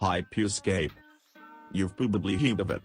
Hypixel Scape. You've probably heard of it.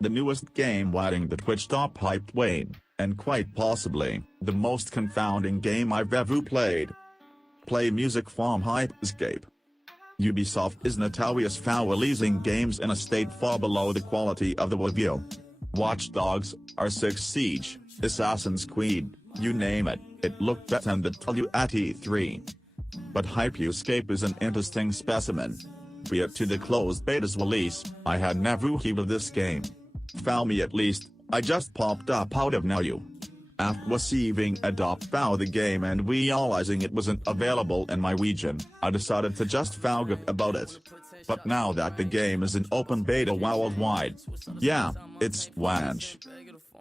The newest game riding the Twitch top hype wave, and quite possibly, the most confounding game I've ever played. Play music from Hypixel Scape. Ubisoft is notorious for releasing games in a state far below the quality of the review. Watch Dogs, R6 Siege, Assassin's Creed, you name it, it looked better than the tell you at E3. But Hypixel Scape is an interesting specimen. Prior to the closed beta's release, I had never heard of this game. For me at least, I just popped up out of nowhere. After receiving a drop for the game and realizing it wasn't available in my region, I decided to just forget about it. But now that the game is in open beta worldwide, yeah, it's strange.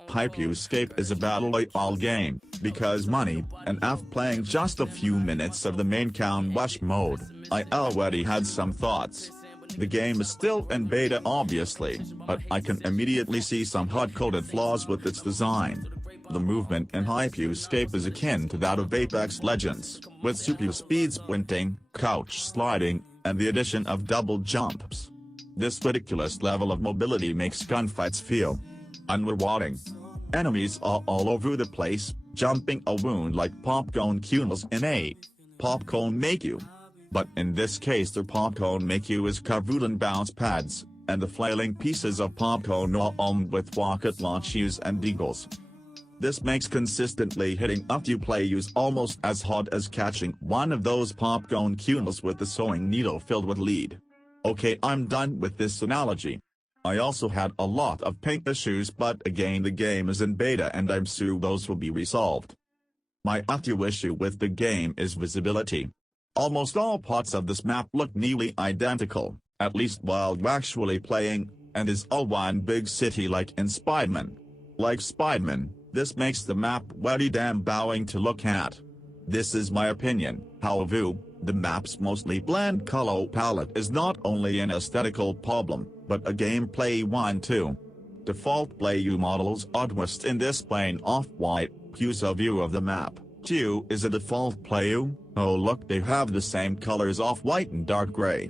Hypixel Scape is a battle royale game, because money, and after playing just a few minutes of the main count rush mode, I already had some thoughts. The game is still in beta obviously, but I can immediately see some hard-coded flaws with its design. The movement in Hypixel Scape is akin to that of Apex Legends, with super speed sprinting, couch sliding, and the addition of double jumps. This ridiculous level of mobility makes gunfights feel unrewarding. Enemies are all over the place, jumping around like popcorn kernels in a popcorn make-you. But in this case the popcorn make-you is covered in bounce pads, and the flailing pieces of popcorn are armed with rocket launchers and deagles. This makes consistently hitting up you players almost as hard as catching one of those popcorn kernels with the sewing needle filled with lead. Okay, I'm done with this analogy. I also had a lot of pink issues, but again the game is in beta and I'm sure those will be resolved. My other issue with the game is visibility. Almost all parts of this map look nearly identical, at least while actually playing, and is all one big city like in Spiderman. Like Spiderman, this makes the map very damn boring to look at. This is my opinion, however, the map's mostly bland color palette is not only an aesthetical problem, but a gameplay one too. Default player models are dressed in this plain off-white, user view of the map. 2 is a default player, oh look they have the same colors off-white and dark gray.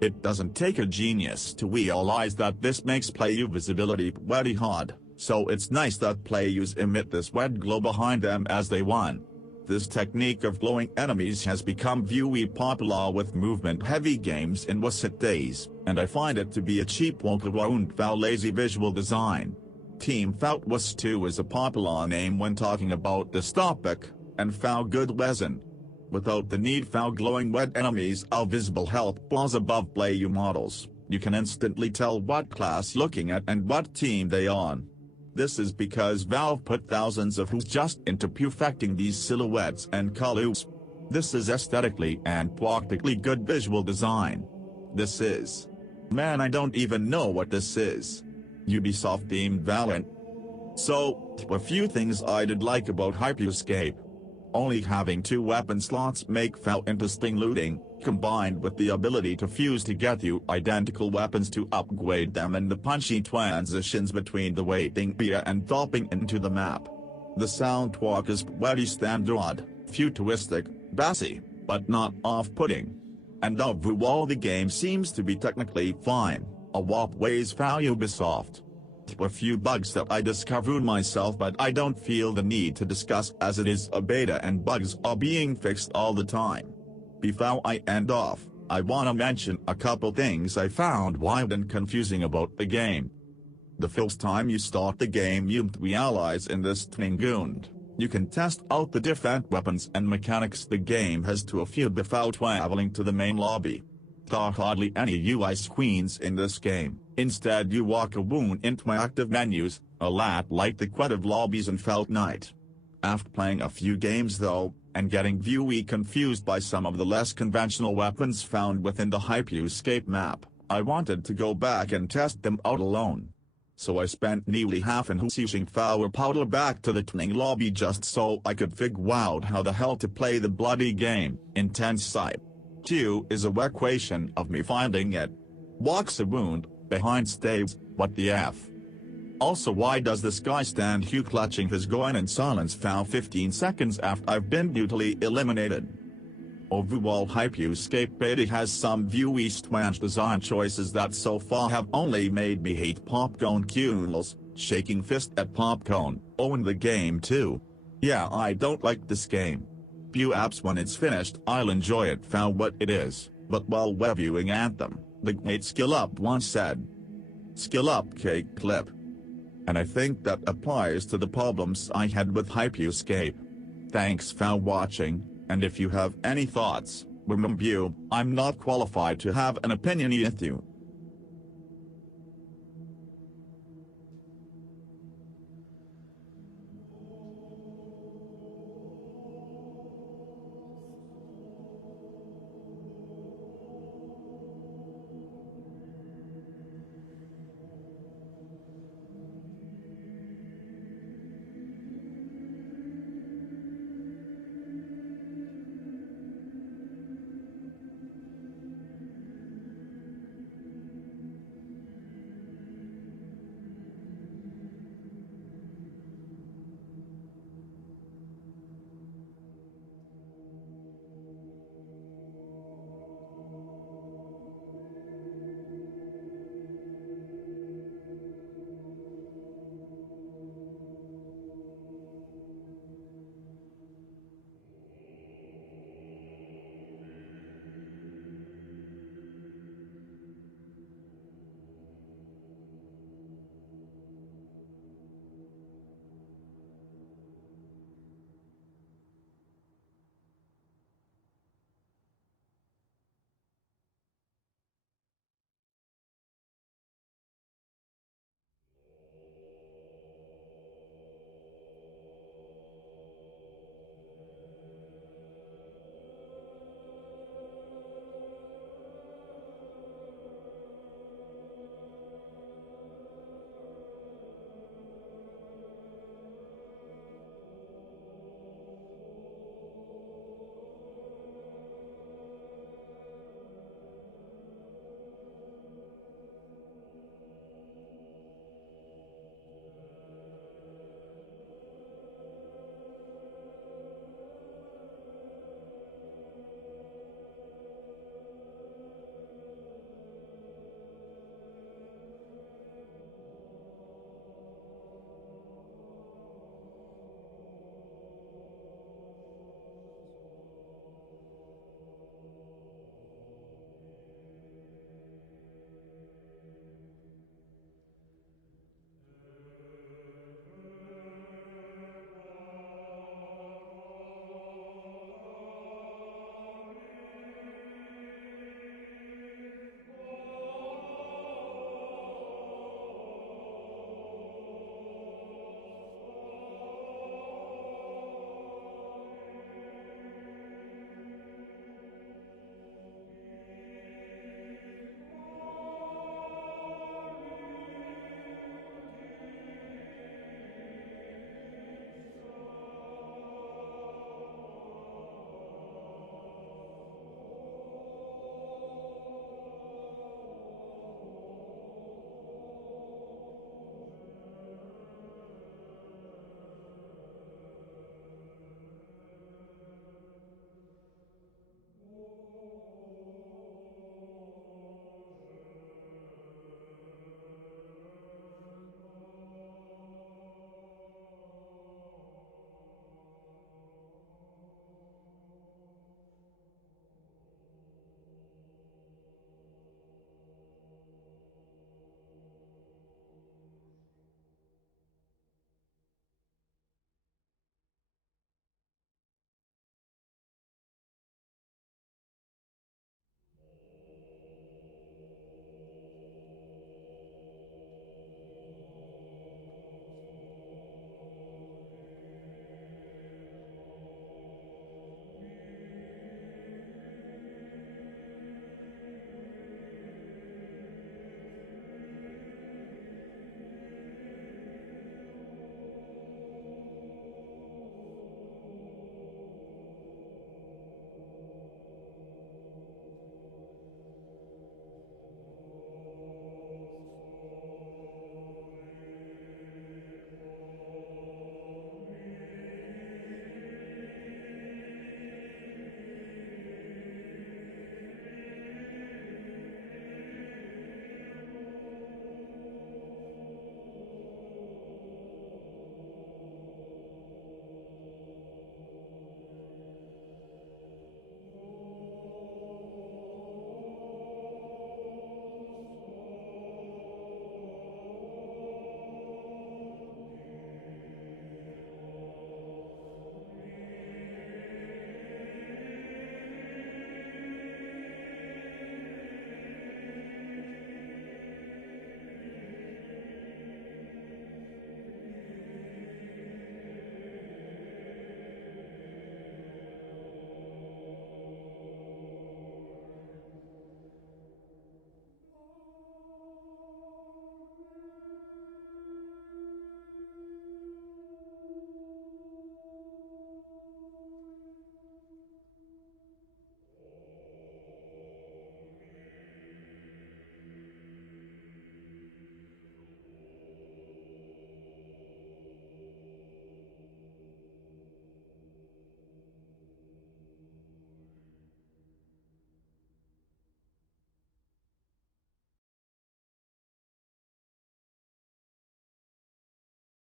It doesn't take a genius to realize that this makes player visibility very hard, so it's nice that players emit this red glow behind them as they run. This technique of glowing enemies has become very popular with movement-heavy games in recent days, and I find it to be a cheap workaround for lazy visual design. Team Fortress 2 is a popular name when talking about this topic, and for good reason. Without the need for glowing red enemies or visible health bars above player models, you can instantly tell what class you're looking at and what team they are on. This is because Valve put thousands of hours just into perfecting these silhouettes and colors. This is aesthetically and practically good visual design. This is. Man, I don't even know what this is. Ubisoft themed Valorant. So, a few things I did like about Hypixel Scape. Only having 2 weapon slots make for interesting looting, combined with the ability to fuse together identical weapons to upgrade them and the punchy transitions between the waiting area and dropping into the map. The soundtrack is very standard, futuristic, bassy, but not off-putting. And overall the game seems to be technically fine, a warp ways for Ubisoft. A few bugs that I discovered myself, but I don't feel the need to discuss as it is a beta and bugs are being fixed all the time. Before I end off, I wanna mention a couple things I found wild and confusing about the game. The first time you start the game you'd realize in this Tningoond, you can test out the different weapons and mechanics the game has to offer before traveling to the main lobby. There are hardly any UI screens in this game, instead you walk around interactive menus, a lot like the creative lobbies in Fortnite. After playing a few games though, and getting very confused by some of the less conventional weapons found within the Hypixel Scape map, I wanted to go back and test them out alone. So I spent nearly half an hour searching for a portal back to the Tning lobby just so I could figure out how the hell to play the bloody game. Intense sight. 2 is a equation of me finding it. Walks around, behind staves, what the F. Also, why does this guy stand here clutching his gun in silence for 15 seconds after I've been brutally eliminated? Overall Hypixel Beta has some viewy strange design choices that so far have only made me hate popcorn cules, shaking fist at popcorn, own the game too. Yeah, I don't like this game. Perhaps when it's finished I'll enjoy it for what it is, but while reviewing Anthem, the great Skill Up once said, "Skill up cake clip." And I think that applies to the problems I had with Hypixel. Thanks for watching, and if you have any thoughts, remember I'm not qualified to have an opinion with you.